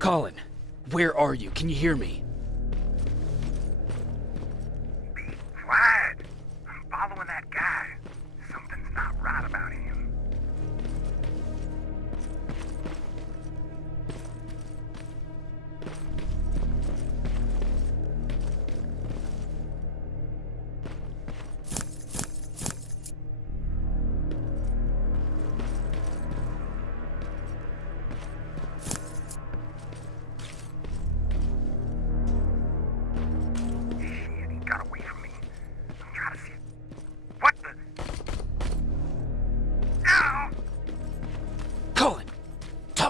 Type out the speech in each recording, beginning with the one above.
Colin, where are you? Can you hear me? Be quiet. I'm following that guy. Something's not right about him.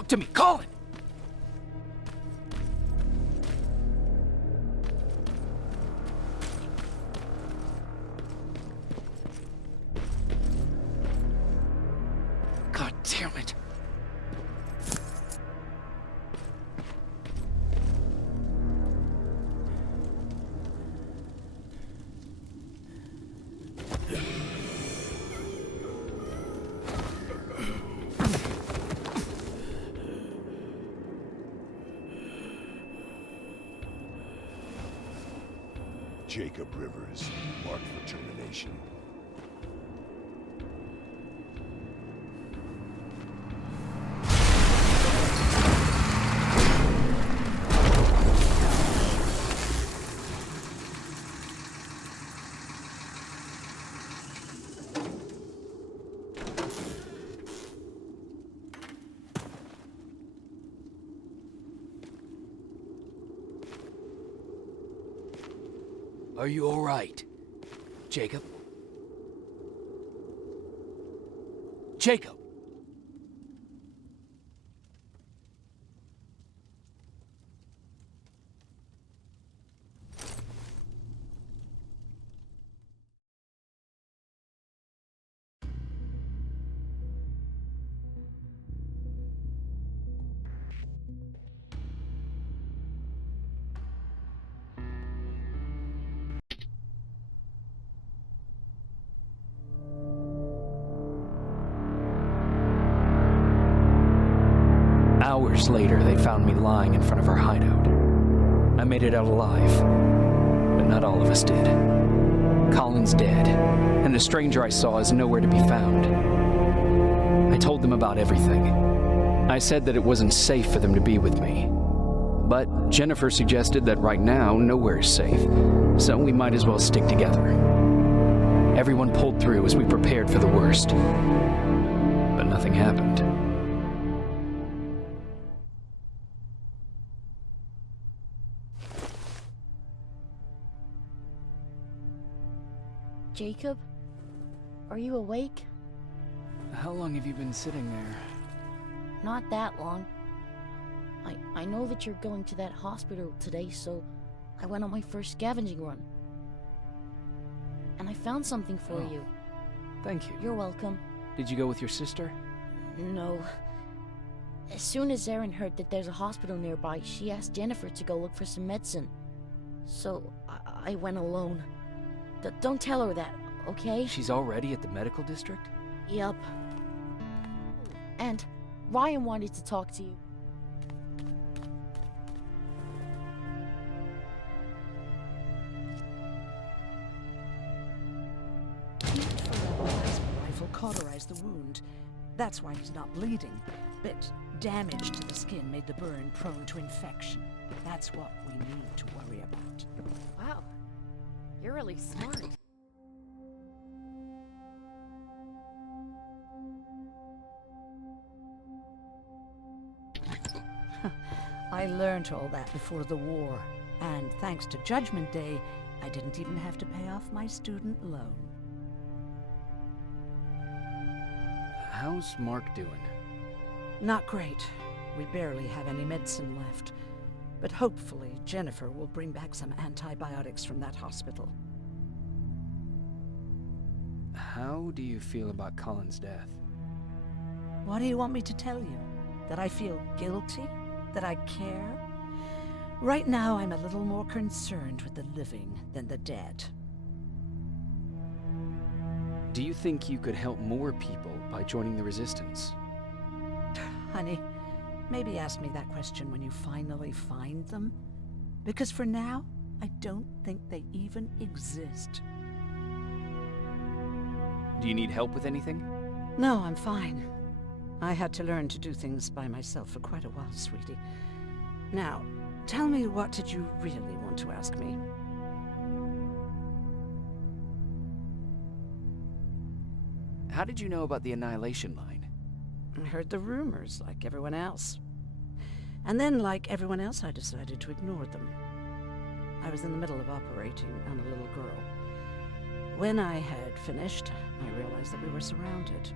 To me, Colin! God damn it. Jacob Rivers, marked for termination. Are you all right, Jacob? Jacob! Hours later, they found me lying in front of our hideout. I made it out alive, but not all of us did. Colin's dead, and the stranger I saw is nowhere to be found. I told them about everything. I said that it wasn't safe for them to be with me. But Jennifer suggested that right now, nowhere is safe, so we might as well stick together. Everyone pulled through as we prepared for the worst, but nothing happened. Jacob? Are you awake? How long have you been sitting there? Not that long. I know that you're going to that hospital today, so I went on my first scavenging run. And I found something for you. Thank you. You're welcome. Did you go with your sister? No. As soon as Erin heard that there's a hospital nearby, she asked Jennifer to go look for some medicine. So I went alone. Don't tell her that, okay? She's already at the medical district? Yup. And Ryan wanted to talk to you. Rifle cauterized the wound. That's why he's not bleeding. But damage to the skin made the burn prone to infection. That's what we need to worry about. Wow. You're really smart. I learned all that before the war. And thanks to Judgment Day, I didn't even have to pay off my student loan. How's Mark doing? Not great. We barely have any medicine left. But hopefully, Jennifer will bring back some antibiotics from that hospital. How do you feel about Colin's death? What do you want me to tell you? That I feel guilty? That I care? Right now, I'm a little more concerned with the living than the dead. Do you think you could help more people by joining the Resistance? Honey, Maybe ask me that question when you finally find them. Because for now, I don't think they even exist. Do you need help with anything? No, I'm fine. I had to learn to do things by myself for quite a while, sweetie. Now, tell me, what did you really want to ask me? How did you know about the Annihilation Line? I heard the rumors, like everyone else. And then, like everyone else, I decided to ignore them. I was in the middle of operating on a little girl. When I had finished, I realized that we were surrounded.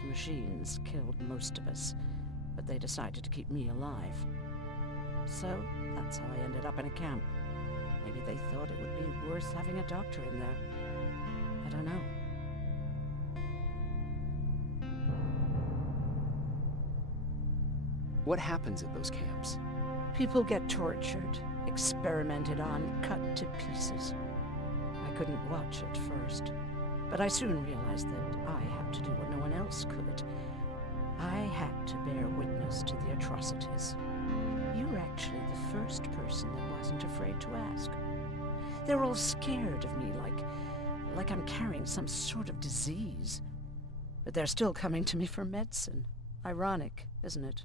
The machines killed most of us, but they decided to keep me alive. So, that's how I ended up in a camp. Maybe they thought it would be worth having a doctor in there. I don't know. What happens at those camps? People get tortured, experimented on, cut to pieces. I couldn't watch at first, but I soon realized that I had to do what no one else could. I had to bear witness to the atrocities. You were actually the first person that wasn't afraid to ask. They're all scared of me, like I'm carrying some sort of disease. But they're still coming to me for medicine. Ironic, isn't it?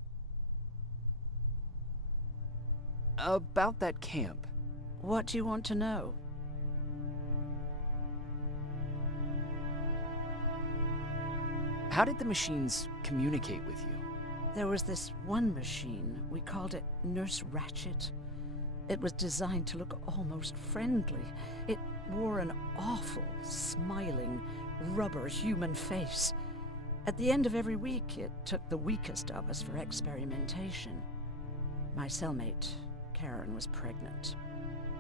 About that camp. What do you want to know? How did the machines communicate with you? There was this one machine. We called it Nurse Ratchet. It was designed to look almost friendly. It wore an awful, smiling, rubber human face. At the end of every week, it took the weakest of us for experimentation. My cellmate, Karen, was pregnant.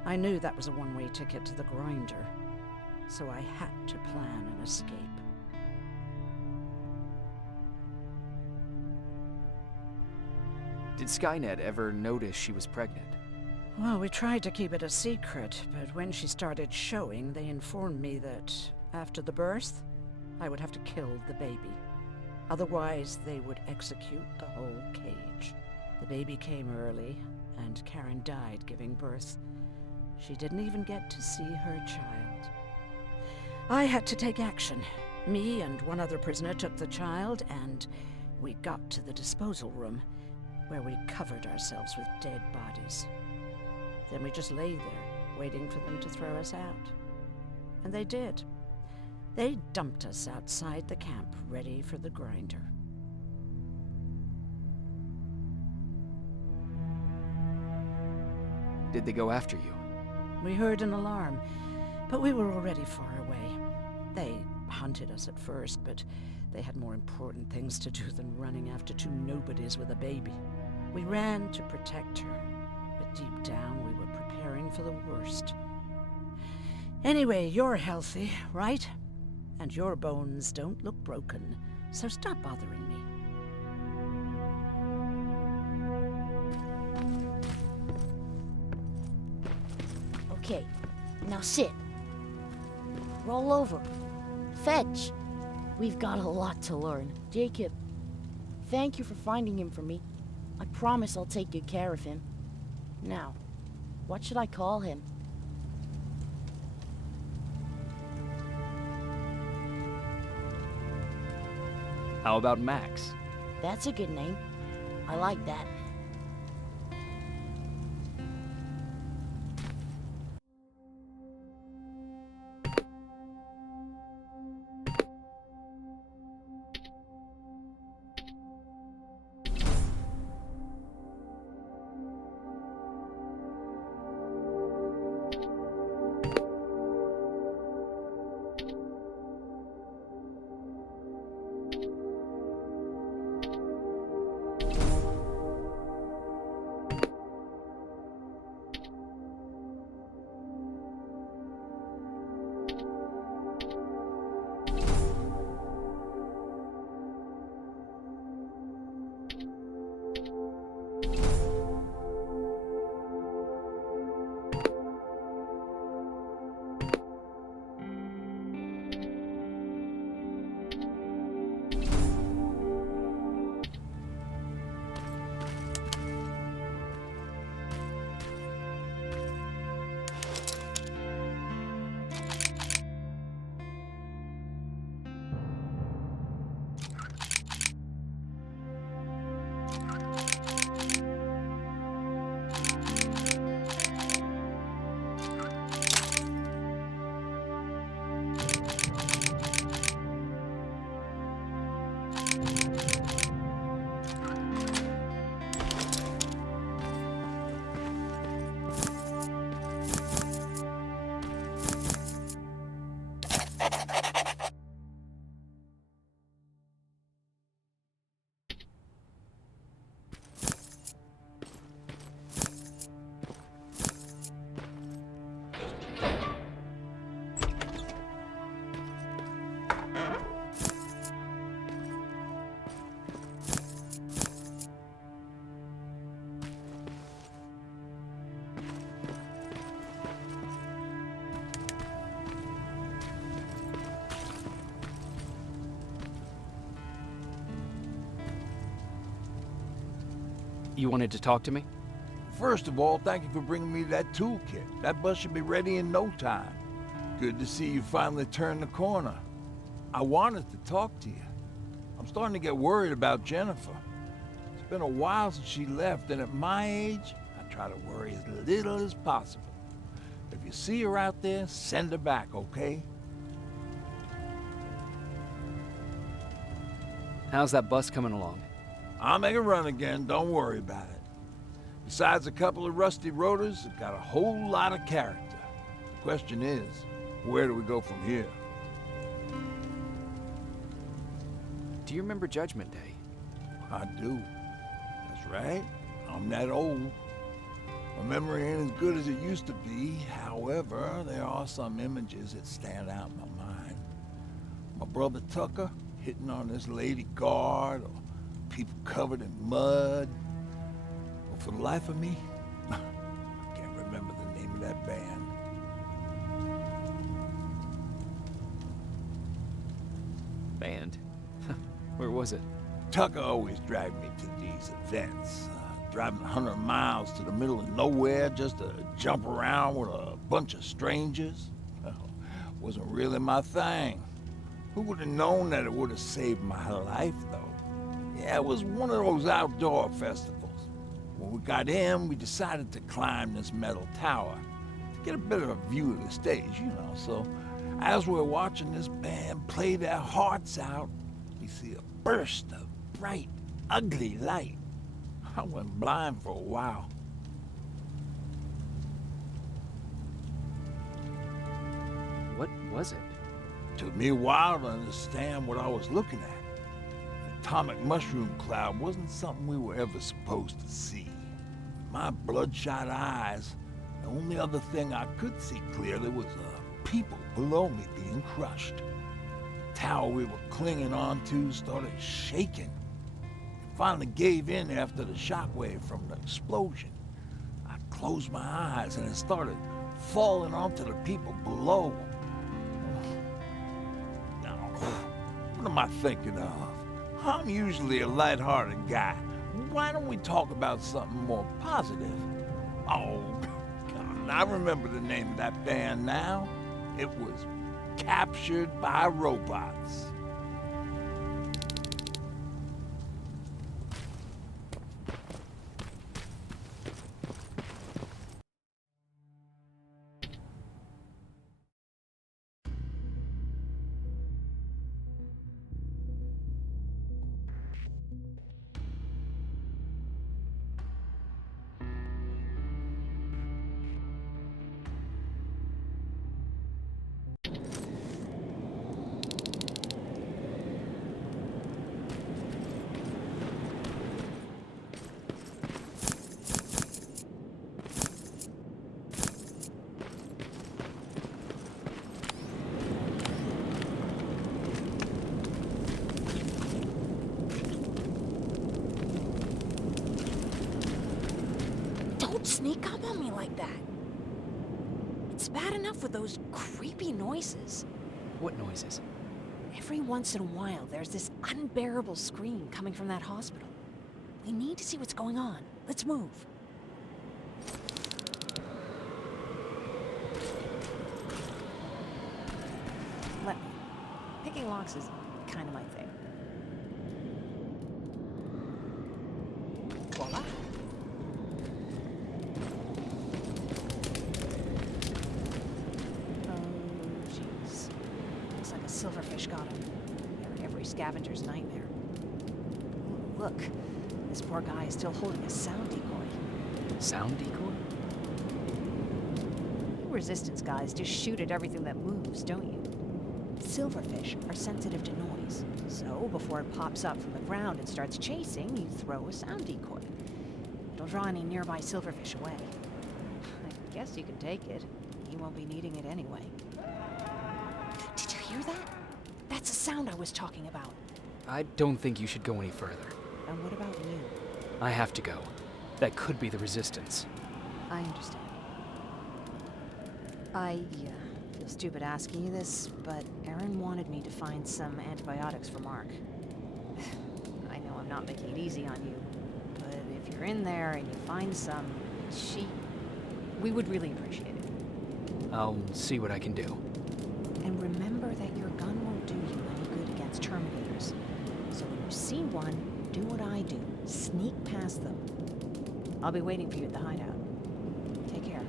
I knew that was a one-way ticket to the grinder, so I had to plan an escape. Did Skynet ever notice she was pregnant? Well, we tried to keep it a secret, but when she started showing, they informed me that after the birth, I would have to kill the baby. Otherwise, they would execute the whole cage. The baby came early, and Karen died giving birth. She didn't even get to see her child. I had to take action. Me and one other prisoner took the child, and we got to the disposal room, where we covered ourselves with dead bodies. Then we just lay there, waiting for them to throw us out. And they did. They dumped us outside the camp, ready for the grinder. Did they go after you? We heard an alarm, but we were already far away. They hunted us at first, but they had more important things to do than running after two nobodies with a baby. We ran to protect her, but deep down we were preparing for the worst. Anyway, you're healthy, right? And your bones don't look broken, so stop bothering me. Okay, now sit. Roll over. Fetch. We've got a lot to learn. Jacob, thank you for finding him for me. I promise I'll take good care of him. Now, what should I call him? How about Max? That's a good name. I like that. You wanted to talk to me? First of all, thank you for bringing me that toolkit. That bus should be ready in no time. Good to see you finally turned the corner. I wanted to talk to you. I'm starting to get worried about Jennifer. It's been a while since she left, and at my age, I try to worry as little as possible. If you see her out there, send her back, okay? How's that bus coming along? I'll make a run again, don't worry about it. Besides a couple of rusty rotors, it got a whole lot of character. The question is, where do we go from here? Do you remember Judgment Day? I do. That's right. I'm that old. My memory ain't as good as it used to be. However, there are some images that stand out in my mind. My brother Tucker hitting on this lady guard, or people covered in mud. But for the life of me, I can't remember the name of that band. Band? Where was it? Tucker always dragged me to these events. Driving 100 miles to the middle of nowhere just to jump around with a bunch of strangers. Wasn't really my thing. Who would have known that it would have saved my life, though? Yeah, it was one of those outdoor festivals. When we got in, we decided to climb this metal tower to get a bit of a view of the stage, you know. So as we're watching this band play their hearts out, we see a burst of bright, ugly light. I went blind for a while. What was it? Took me a while to understand what I was looking at. The atomic mushroom cloud wasn't something we were ever supposed to see. My bloodshot eyes, the only other thing I could see clearly was people below me being crushed. The tower we were clinging onto started shaking. Finally gave in after the shockwave from the explosion. I closed my eyes and it started falling onto the people below. Now, what am I thinking of? I'm usually a lighthearted guy. Why don't we talk about something more positive? Oh, God, I remember the name of that band now. It was Captured by Robots. Sneak up on me like that. It's bad enough with those creepy noises. What noises? Every once in a while, there's this unbearable scream coming from that hospital. We need to see what's going on. Let's move. Let me. Picking locks is kind of my thing. Voila. Silverfish got him. They're every scavenger's nightmare. Ooh, look, this poor guy is still holding a sound decoy. Sound decoy? You resistance guys just shoot at everything that moves, don't you? Silverfish are sensitive to noise, so before it pops up from the ground and starts chasing, you throw a sound decoy. It'll draw any nearby silverfish away. I guess you can take it. You won't be needing it anyway. Did you hear that? That's the sound I was talking about. I don't think you should go any further. And what about you? I have to go. That could be the resistance. I understand. I feel stupid asking you this, but Erin wanted me to find some antibiotics for Mark. I know I'm not making it easy on you, but if you're in there and you find some sheep, we would really appreciate it. I'll see what I can do. And remember that your gun won't do you any good against Terminators. So when you see one, do what I do. Sneak past them. I'll be waiting for you at the hideout. Take care.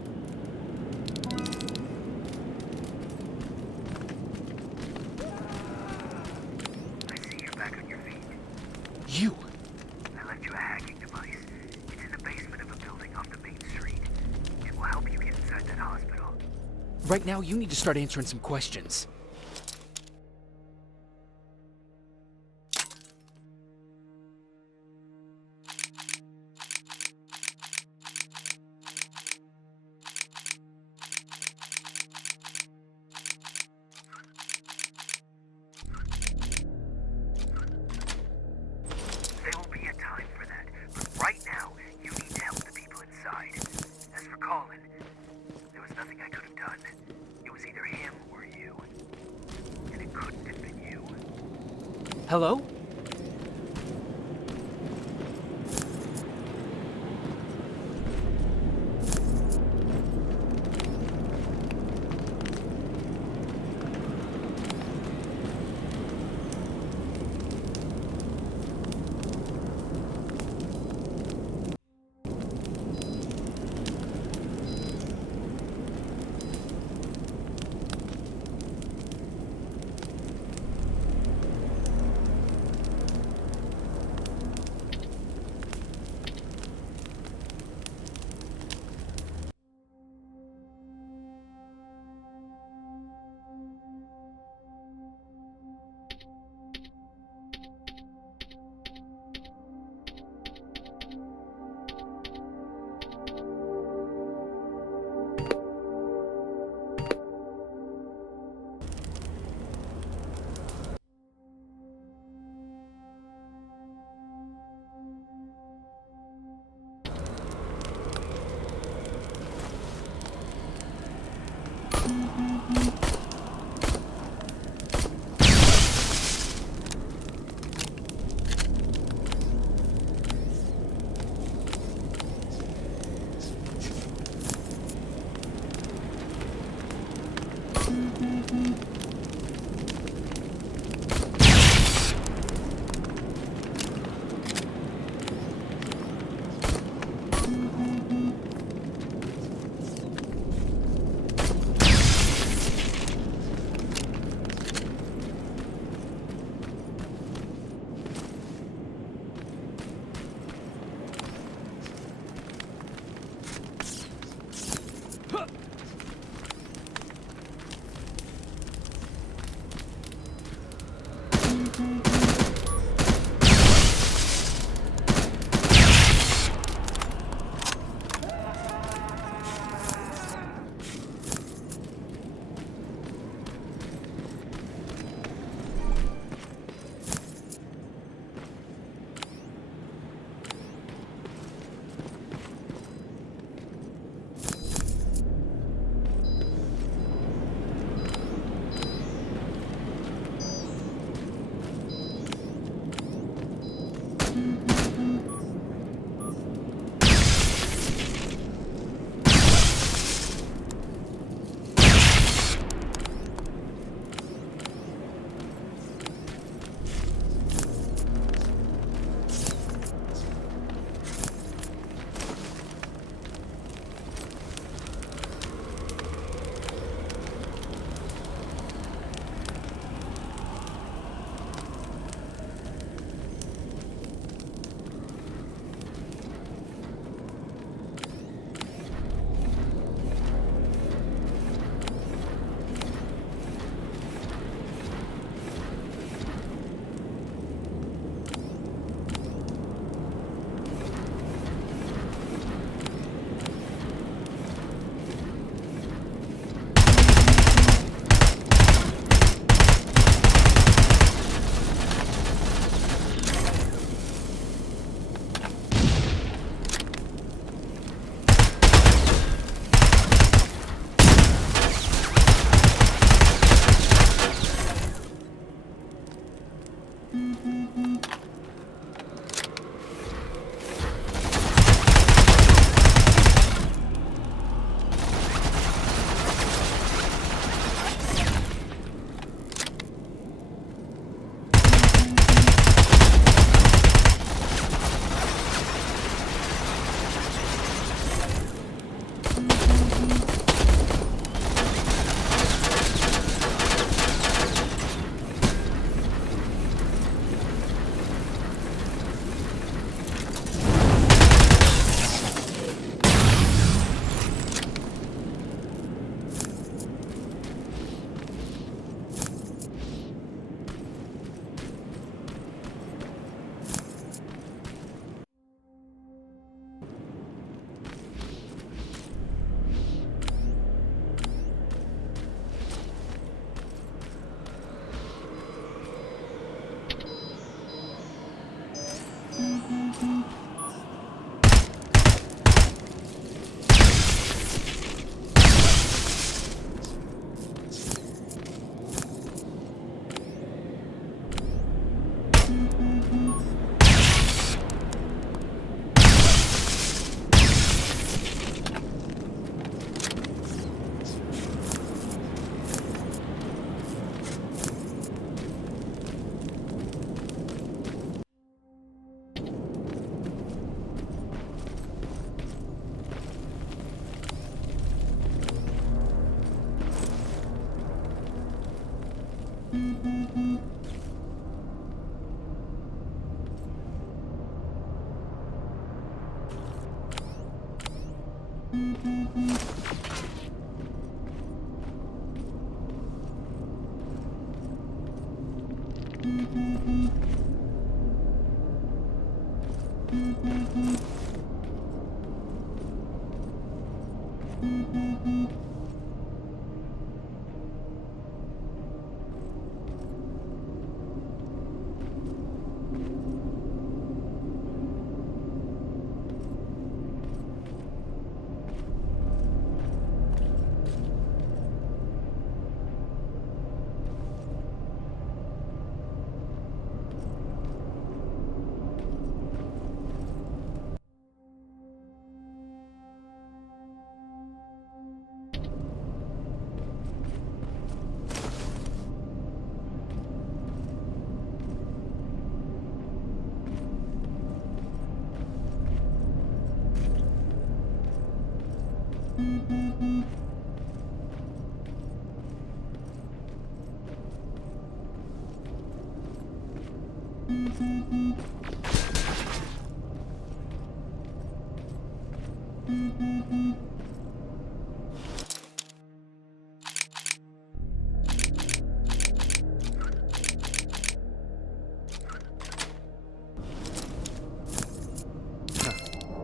I see you're back on your feet. You! I left you a hacking device. It's in the basement of a building off the main street. It will help you get inside that hospital. Right now, you need to start answering some questions. There will be a time for that, but right now, you need to help the people inside. As for Colin, there was nothing I could have done. It was either him or you. And it couldn't have been you. Hello?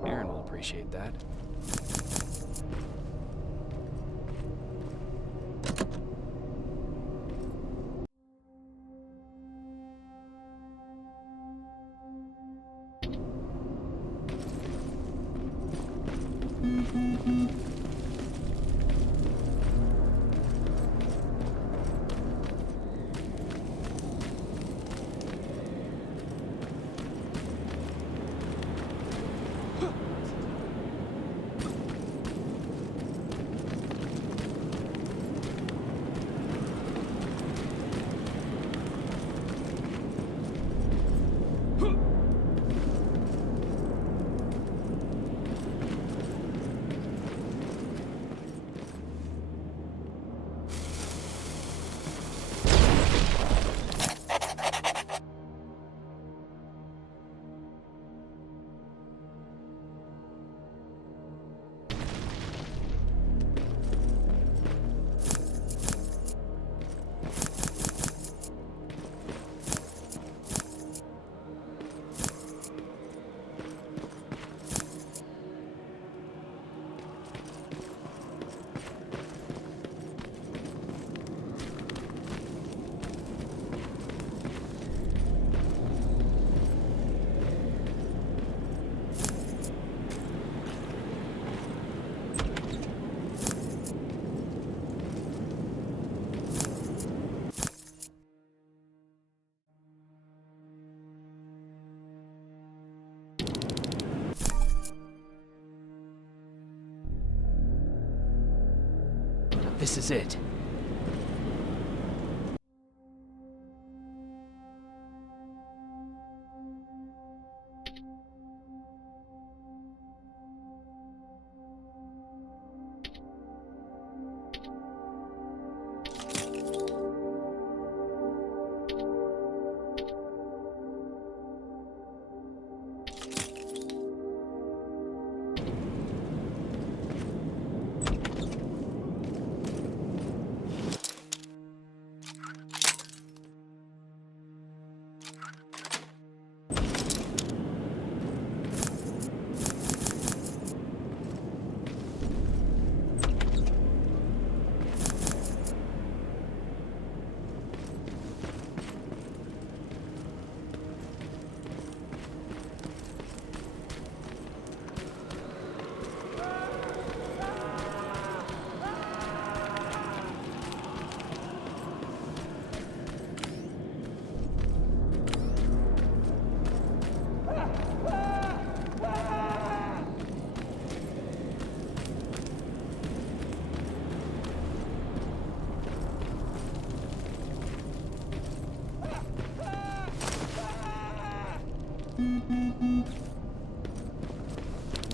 Aaron will appreciate that. This is it.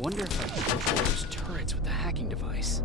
Wonder if I can control those turrets with the hacking device.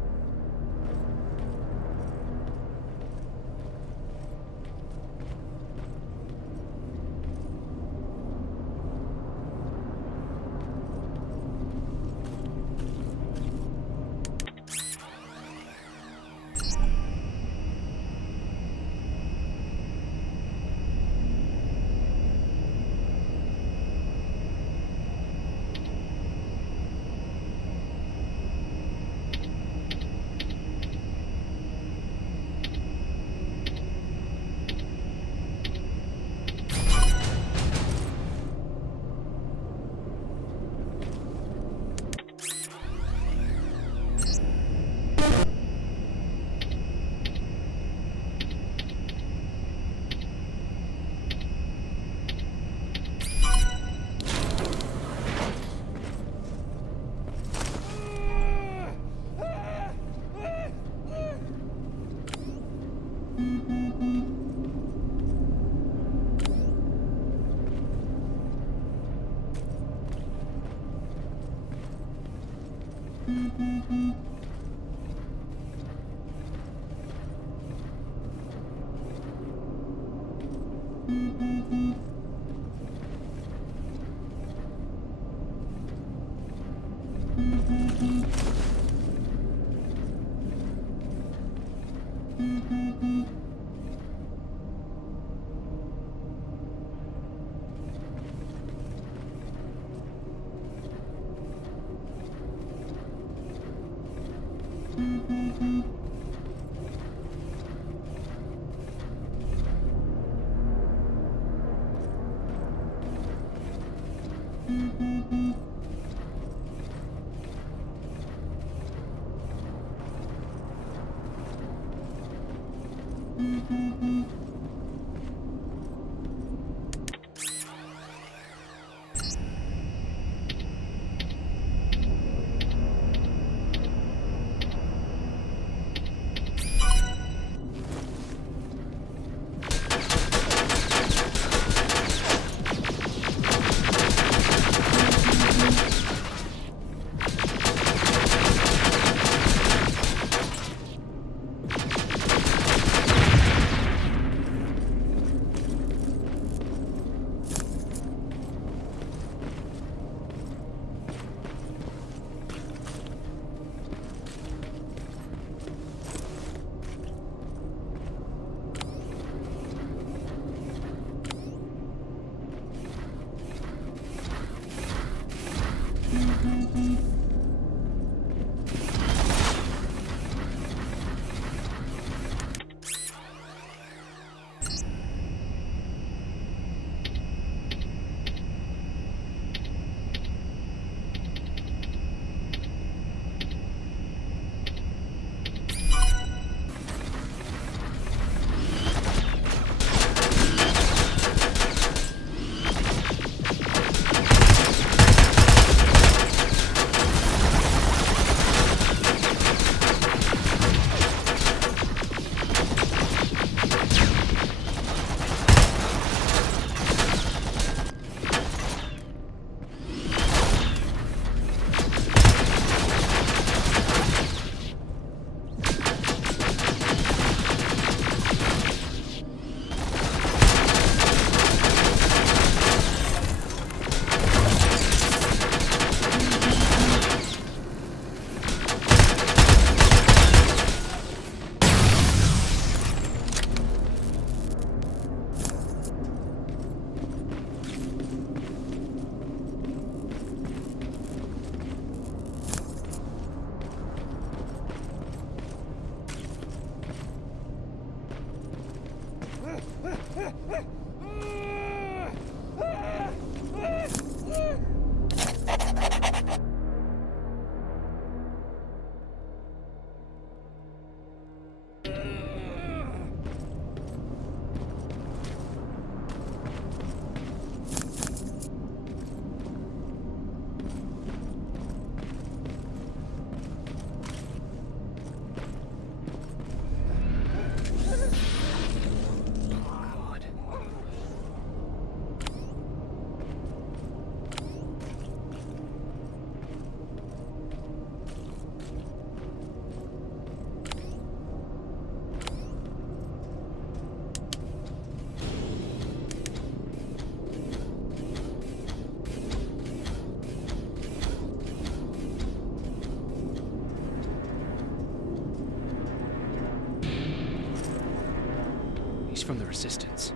from the Resistance.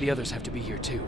The others have to be here too.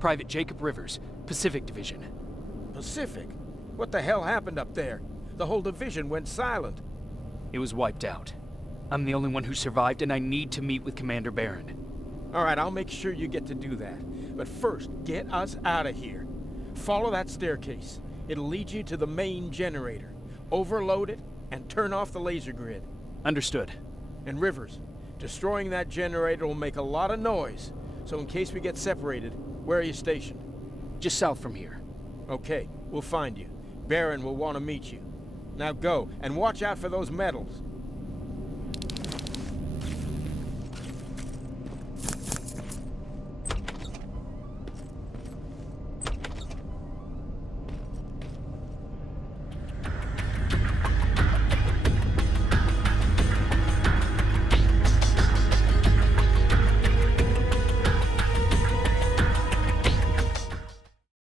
Private Jacob Rivers, Pacific Division. Pacific? What the hell happened up there? The whole division went silent. It was wiped out. I'm the only one who survived, and I need to meet with Commander Barron. All right, I'll make sure you get to do that. But first, get us out of here. Follow that staircase. It'll lead you to the main generator. Overload it, and turn off the laser grid. Understood. And Rivers, destroying that generator will make a lot of noise. So in case we get separated, where are you stationed? Just south from here. Okay, we'll find you. Barron will want to meet you. Now go, and watch out for those medals.